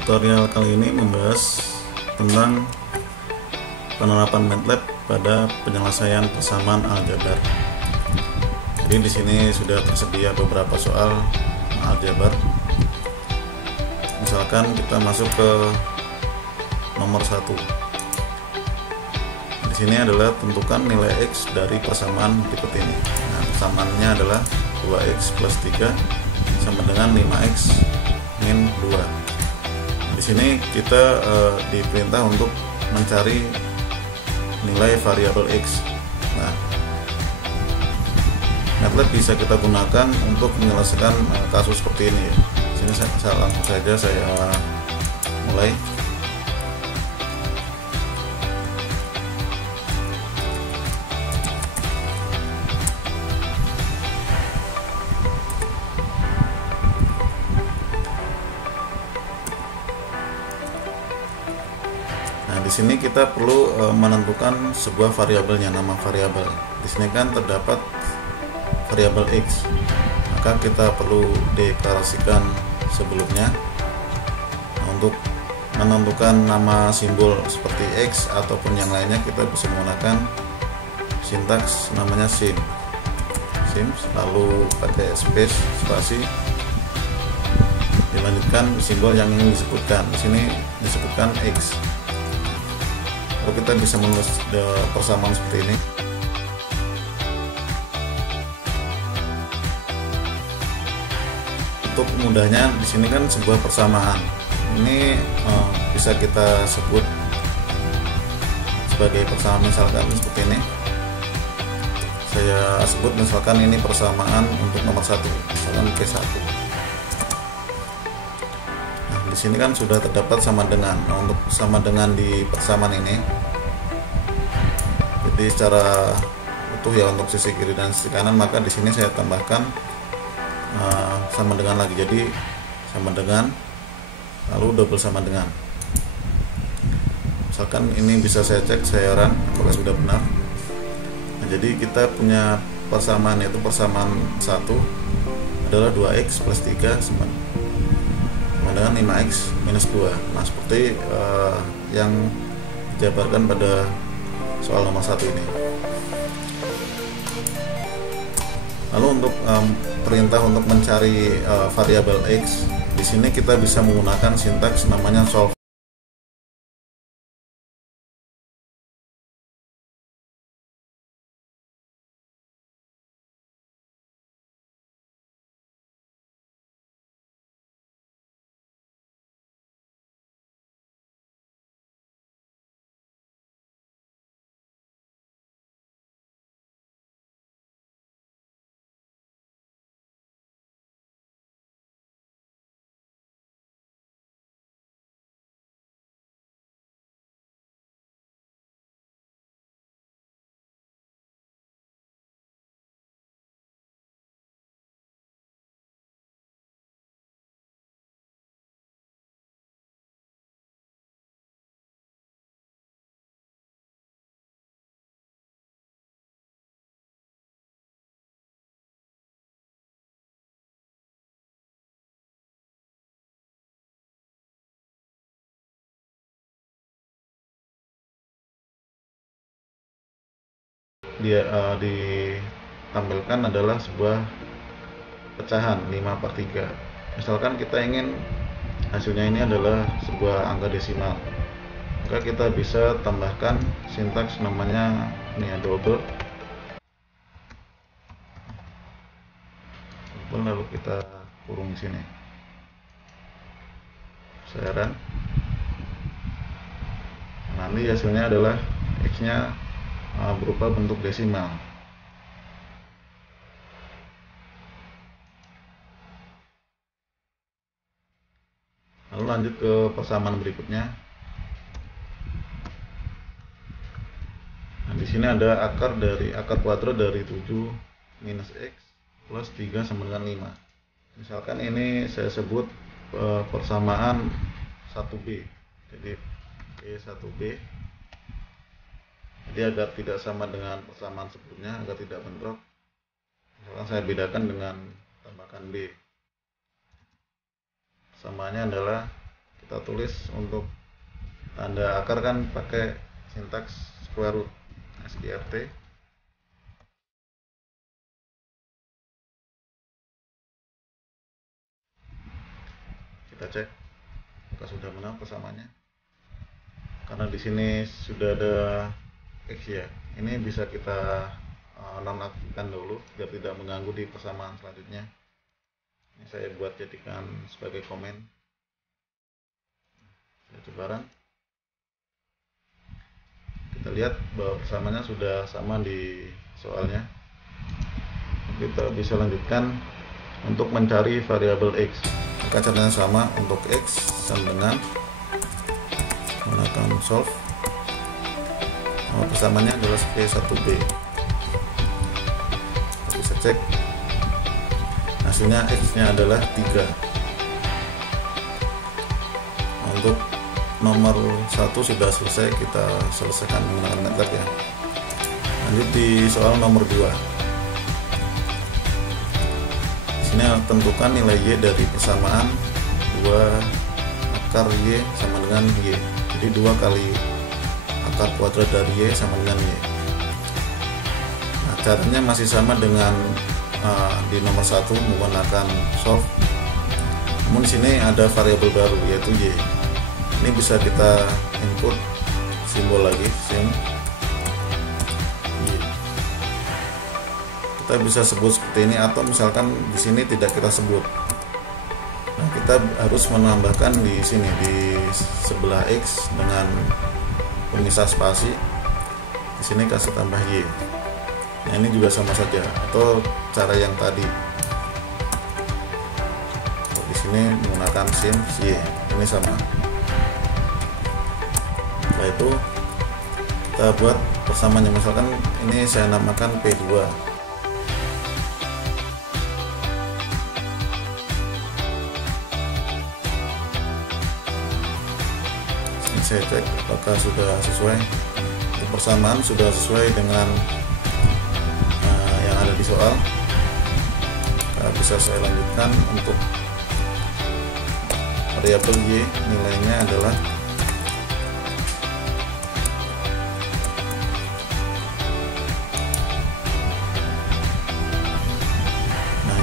Tutorial kali ini membahas tentang penerapan MATLAB pada penyelesaian persamaan aljabar. Jadi di sini sudah tersedia beberapa soal aljabar. Misalkan kita masuk ke nomor 1. Di sini adalah tentukan nilai X dari persamaan berikut ini. Nah, persamaannya adalah 2X plus 3 sama dengan 5X min 2. Di sini kita diperintah untuk mencari nilai variabel X. Nah, MATLAB bisa kita gunakan untuk menyelesaikan kasus seperti ini. Di sini saya langsung saja saya mulai. Nah, di sini kita perlu menentukan sebuah variabelnya, nama variabel. Di sini kan terdapat variabel X, maka kita perlu deklarasikan sebelumnya. Nah, untuk menentukan nama simbol seperti X ataupun yang lainnya, kita bisa menggunakan sintaks namanya sim, lalu pakai space, spasi, dilanjutkan simbol yang ingin disebutkan. Di sini disebutkan X. Lalu kita bisa menulis persamaan seperti ini. Untuk mudahnya, di sini kan sebuah persamaan. Ini bisa kita sebut sebagai persamaan, misalkan seperti ini. Saya sebut misalkan ini persamaan untuk nomor 1, misalkan Q1. Di sini kan sudah terdapat sama dengan. Nah, untuk sama dengan di persamaan ini, jadi secara utuh ya untuk sisi kiri dan sisi kanan, maka di sini saya tambahkan sama dengan lagi. Jadi sama dengan lalu double sama dengan. Misalkan ini bisa saya cek, saya run apakah sudah benar. Nah, jadi kita punya persamaan, yaitu persamaan 1 adalah 2X plus 3 sama dengan 5X minus 2. Nah, seperti yang dijabarkan pada soal nomor 1 ini. Lalu untuk perintah untuk mencari variabel X, di sini kita bisa menggunakan sintaks namanya solve. Ditampilkan adalah sebuah pecahan 5/3. Misalkan kita ingin hasilnya ini adalah sebuah angka desimal, maka kita bisa tambahkan sintaks namanya ini ya, double, lalu kita kurung di sini. Saya run. Nanti hasilnya adalah X nya berupa bentuk desimal. Lalu lanjut ke persamaan berikutnya. Nah, di sini ada akar kuadrat dari 7 minus X plus 3 sama dengan 5. Misalkan ini saya sebut persamaan 1B. Jadi B1B. Jadi agar tidak sama dengan persamaan sebelumnya, agar tidak bentrok, misalkan saya bedakan dengan tambahkan B. Samanya adalah kita tulis untuk tanda akar kan pakai sintaks square root sqrt. Kita cek apakah sudah benar persamaannya. Karena di sini sudah ada x ya, ini bisa kita nonaktifkan dulu biar tidak mengganggu di persamaan selanjutnya. Ini saya buat jadikan sebagai komen. Saya coba run. Kita lihat bahwa persamaannya sudah sama di soalnya. Kita bisa lanjutkan untuk mencari variabel x. Maka caranya sama, untuk x sama dengan menggunakan solve. Persamaannya adalah P1b. Kita bisa cek hasilnya, x nya adalah 3. Untuk nomor 1 sudah selesai, kita selesaikan menggunakan MATLAB ya. Lanjut di soal nomor 2. Di sini tentukan nilai y dari persamaan 2 akar y sama dengan y. Jadi 2 kali akar kuadrat dari y sama dengan y. Nah, caranya masih sama dengan di nomor 1 menggunakan solve. Namun di sini ada variabel baru yaitu y. Ini bisa kita input simbol lagi, sim y. Kita bisa sebut seperti ini, atau misalkan di sini tidak kita sebut. Nah, kita harus menambahkan di sini di sebelah x dengan pemisah spasi. Di sini kasih tambah y. Nah, ini juga sama saja, atau cara yang tadi. Di sini menggunakan sim y, ini sama. Setelah itu kita buat persamaannya, misalkan ini saya namakan P2. Ini saya cek apakah sudah sesuai. Persamaan sudah sesuai dengan yang ada di soal. Bisa saya lanjutkan untuk variabel y, nilainya adalah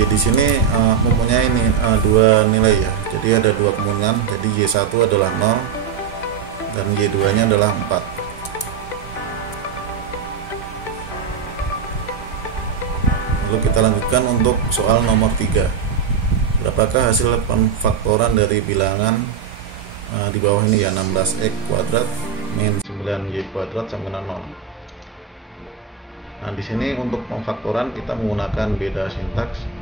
y di sini mempunyai ini dua nilai ya. Jadi ada dua kemungkinan. Jadi y1 adalah 0 dan y2 nya adalah 4. Lalu kita lanjutkan untuk soal nomor 3. Berapakah hasil pemfaktoran dari bilangan di bawah ini ya, 16x kuadrat min 9y kuadrat sama dengan 0. Nah, di sini untuk pemfaktoran kita menggunakan beda sintaks.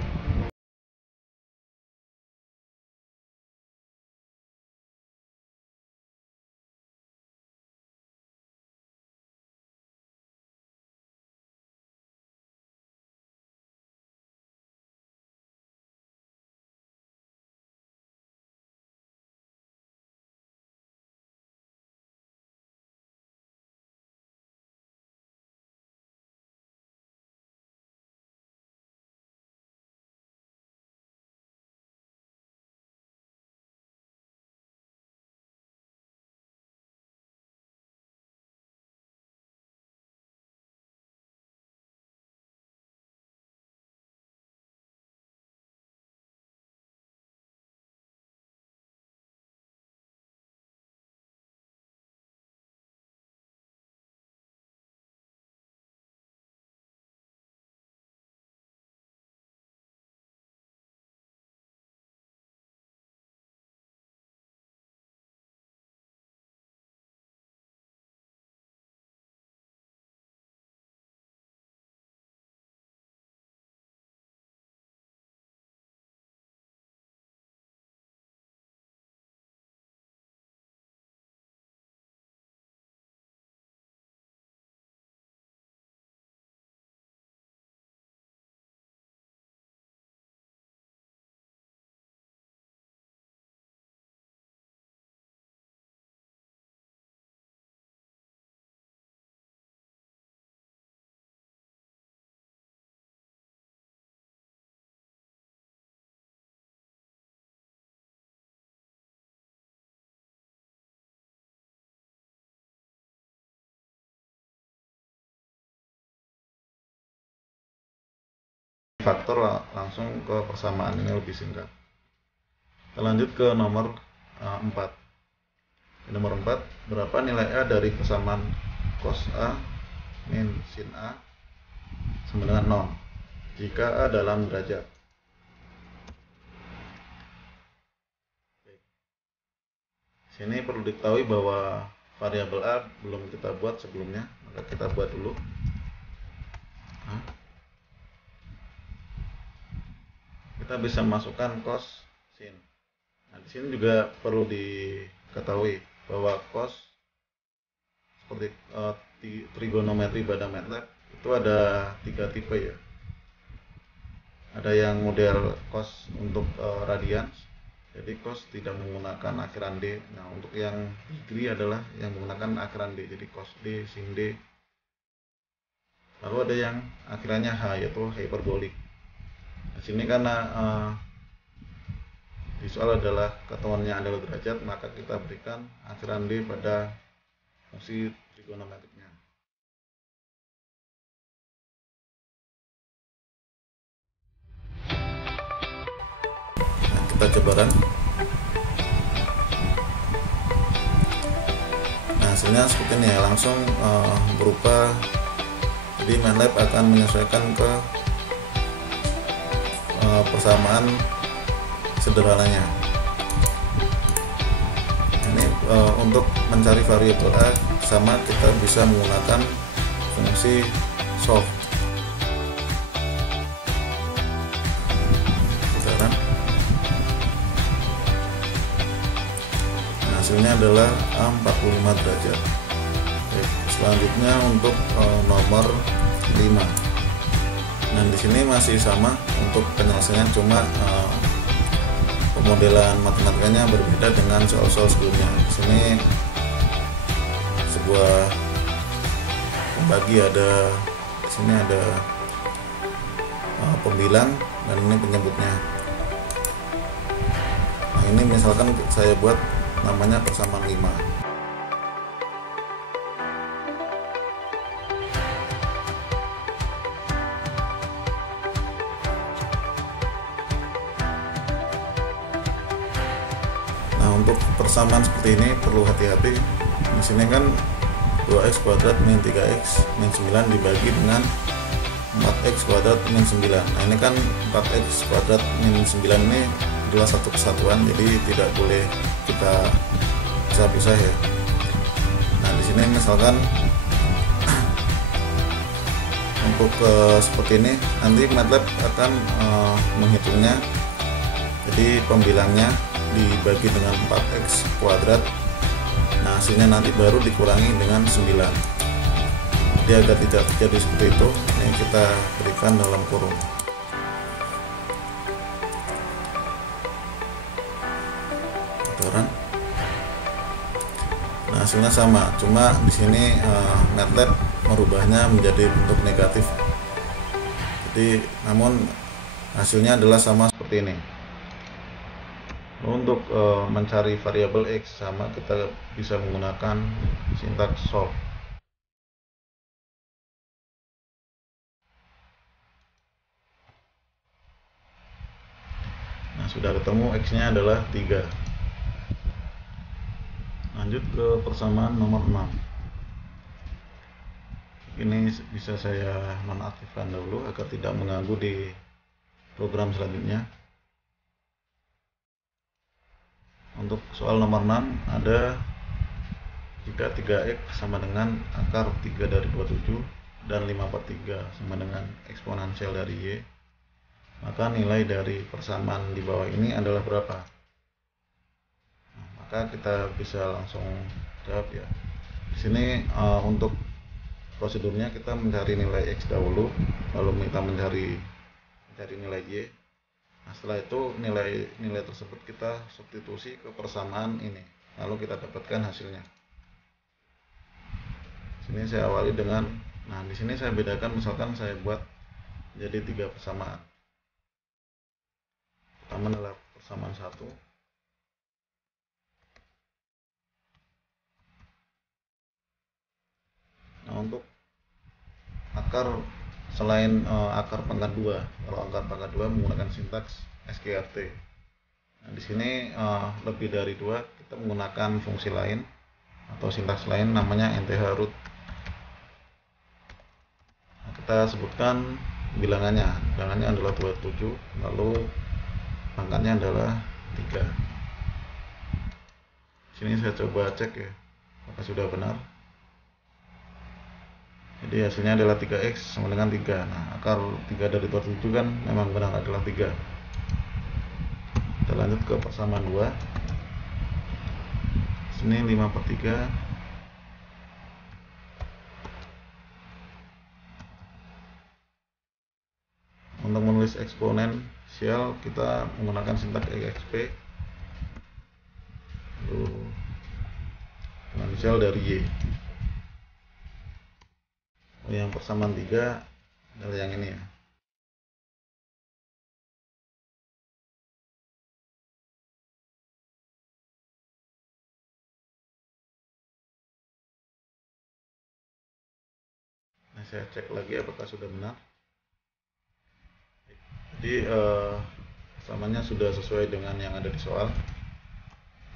faktor langsung ke persamaan, ini lebih singkat. Kita lanjut ke nomor 4. Di nomor 4, berapa nilai A dari persamaan cos A min sin A sama dengan 0 jika A dalam derajat. Sini perlu diketahui bahwa variabel A belum kita buat sebelumnya, maka kita buat dulu. Kita bisa masukkan cos sin. Nah, di sini juga perlu diketahui bahwa cos seperti trigonometri pada MATLAB itu ada 3 tipe ya. Ada yang model cos untuk radians, jadi cos tidak menggunakan akhiran D. Nah, untuk yang degree adalah yang menggunakan akhiran D, jadi cos D, sin D. Lalu ada yang akhirannya H, yaitu hyperbolik. Di sini karena di soal adalah ketemuannya adalah derajat, maka kita berikan akhiran D pada fungsi trigonometriknya. Nah, kita coba kan. Nah, hasilnya seperti ini ya, langsung berupa, jadi MATLAB akan menyesuaikan ke persamaan sederhananya. Ini untuk mencari variabel A sama kita bisa menggunakan fungsi solve. Sekarang hasilnya adalah A 45 derajat. Baik, selanjutnya untuk nomor 5. Dan di sini masih sama untuk penyelesaiannya, cuma pemodelan matematikanya berbeda dengan soal-soal sebelumnya. Di sini sebuah pembagi, di sini ada pembilang dan ini penyebutnya. Nah, ini misalkan saya buat namanya persamaan 5. Untuk persamaan seperti ini perlu hati-hati. Di sini kan 2x kuadrat min 3x min 9 dibagi dengan 4x kuadrat min 9. Nah, ini kan 4x kuadrat min 9 ini adalah satu kesatuan, jadi tidak boleh kita pisah-pisah ya. Nah, di sini misalkan untuk seperti ini, nanti MATLAB akan menghitungnya. Jadi pembilangnya dibagi dengan 4x kuadrat. Nah, hasilnya nanti baru dikurangi dengan 9. Jadi agar tidak terjadi seperti itu, ini kita berikan dalam kurung. Nah, hasilnya sama, cuma di sini MATLAB merubahnya menjadi bentuk negatif. Jadi namun hasilnya adalah sama seperti ini. Untuk mencari variabel X sama kita bisa menggunakan sintaks solve. Nah, sudah ketemu X-nya adalah 3. Lanjut ke persamaan nomor 6. Ini bisa saya nonaktifkan dahulu agar tidak mengganggu di program selanjutnya. Untuk soal nomor 6 ada jika 3x sama dengan akar 3 dari 27 dan 5/3 sama dengan eksponensial dari y, maka nilai dari persamaan di bawah ini adalah berapa? Nah, maka kita bisa langsung jawab ya. Di sini untuk prosedurnya kita mencari nilai x dahulu, lalu kita mencari nilai y. Nah, setelah itu nilai tersebut kita substitusi ke persamaan ini, lalu kita dapatkan hasilnya. Sini saya awali dengan, nah di sini saya bedakan, misalkan saya buat jadi 3 persamaan. Pertama adalah persamaan 1. Nah, untuk akar selain akar pangkat 2. Kalau akar pangkat 2 menggunakan sintaks SQRT. Nah, di sini lebih dari 2 kita menggunakan fungsi lain atau sintaks lain namanya NTH root. Nah, kita sebutkan bilangannya adalah 27, lalu pangkatnya adalah 3. Sini saya coba cek ya apakah sudah benar. Jadi hasilnya adalah 3x sama dengan 3. Nah, akar 3 dari 27 kan memang benar adalah 3. Kita lanjut ke persamaan 2. Sini 5/3. Untuk menulis eksponensial kita menggunakan sintaks EXP, lalu eksponensial dari Y. Yang persamaan 3 adalah yang ini ya. Nah, saya cek lagi apakah sudah benar. Jadi persamanya sudah sesuai dengan yang ada di soal.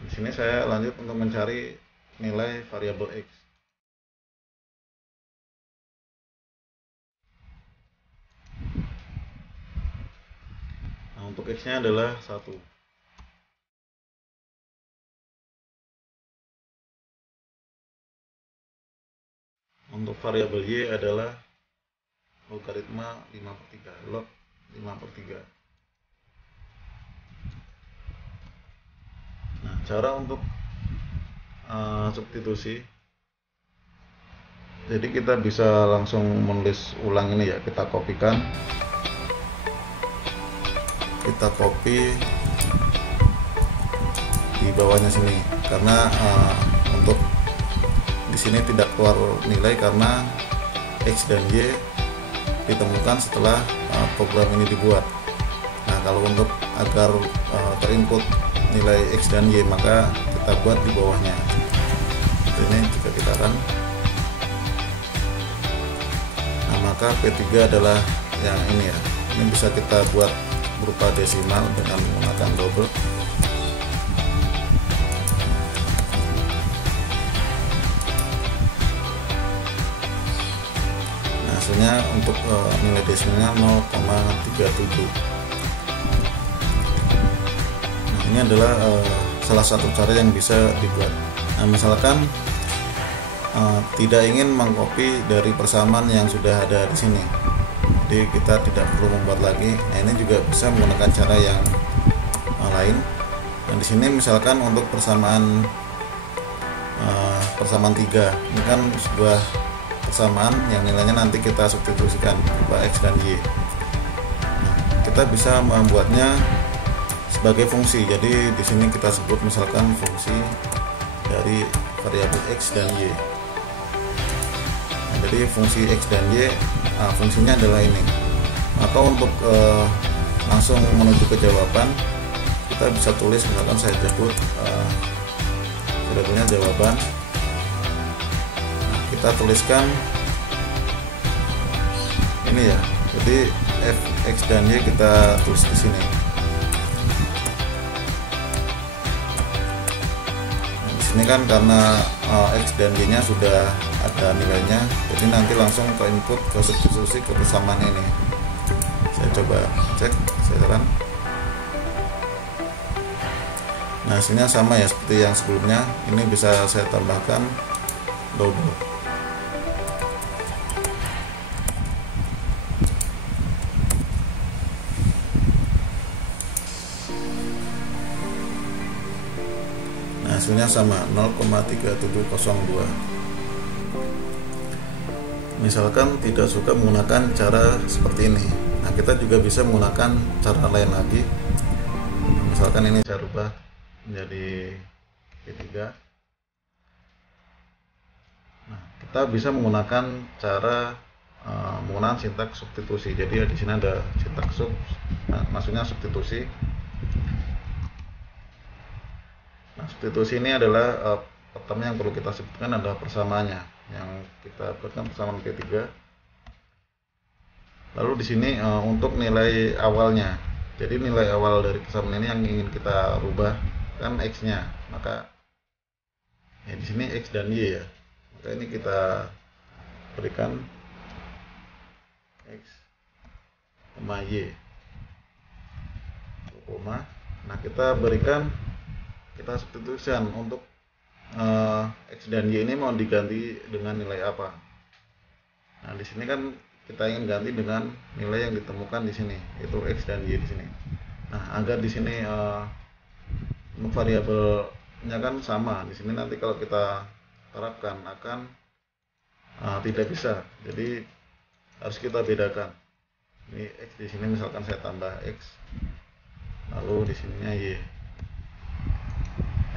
Di sini saya lanjut untuk mencari nilai variabel X. Nah, untuk X-nya adalah 1. Untuk variabel Y adalah logaritma 5/3, log 5/3. Nah, cara untuk substitusi, jadi kita bisa langsung menulis ulang ini ya, kita kopikan, kita copy di bawahnya sini, karena untuk di sini tidak keluar nilai karena X dan Y ditemukan setelah program ini dibuat. Nah, kalau untuk agar terinput nilai X dan Y maka kita buat di bawahnya. Ini jika kita run, nah maka P3 adalah yang ini ya. Ini bisa kita buat berupa desimal dengan menggunakan double. Nah, hasilnya untuk nilai desimalnya 0,37. Nah, ini adalah salah satu cara yang bisa dibuat. Nah, misalkan tidak ingin mengcopy dari persamaan yang sudah ada di sini, jadi kita tidak perlu membuat lagi. Nah, ini juga bisa menggunakan cara yang lain. Dan di sini misalkan untuk persamaan 3, ini kan sebuah persamaan yang nilainya nanti kita substitusikan berupa X dan Y. Nah, kita bisa membuatnya sebagai fungsi. Jadi di sini kita sebut misalkan fungsi dari variabel X dan Y. Nah, jadi fungsi X dan Y fungsinya adalah ini. Maka untuk langsung menuju ke jawaban, kita bisa tulis misalkan saya sebut variabelnya jawaban. Nah, kita tuliskan ini ya. Jadi f X dan Y kita tulis di sini. Ini kan karena X dan Y nya sudah ada nilainya, jadi nanti langsung ke input ke substitusi ke persamaan ini. Saya coba cek, saya run. Nah, hasilnya sama ya seperti yang sebelumnya. Ini bisa saya tambahkan double. Hasilnya sama 0,3702. Misalkan tidak suka menggunakan cara seperti ini, nah kita juga bisa menggunakan cara lain lagi. Misalkan ini saya rubah menjadi P3. Nah, kita bisa menggunakan cara menggunakan sintaks substitusi. Jadi di sini ada sintaks sub, nah, maksudnya substitusi. Nah, substitusi ini adalah pertama yang perlu kita sebutkan adalah persamaannya. Yang kita buatkan persamaan P3. Lalu di sini untuk nilai awalnya, jadi nilai awal dari kesamaan ini yang ingin kita rubah kan x-nya, maka ya di sini x dan y ya, maka ini kita berikan x, y, koma. Nah kita berikan, kita substitusikan untuk x dan y ini mau diganti dengan nilai apa. Nah di sini kan kita ingin ganti dengan nilai yang ditemukan di sini, yaitu x dan y di sini. Nah agar di sini variabelnya kan sama, di sini nanti kalau kita terapkan akan tidak bisa. Jadi harus kita bedakan. Ini x di sini misalkan saya tambah x, lalu di sininya y.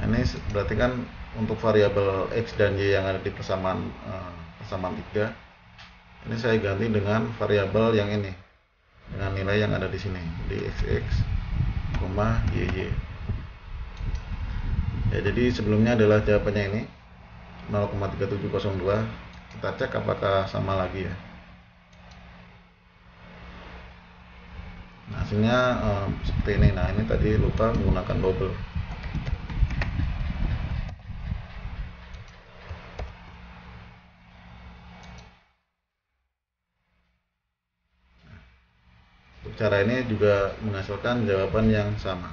Ini berarti kan untuk variabel x dan y yang ada di persamaan 3, ini saya ganti dengan variabel yang ini dengan nilai yang ada di sini, di xx, y. Ya, jadi sebelumnya adalah jawabannya ini 0,3702. Kita cek apakah sama lagi ya. Nah, hasilnya seperti ini. Nah, ini tadi lupa menggunakan double. Cara ini juga menghasilkan jawaban yang sama.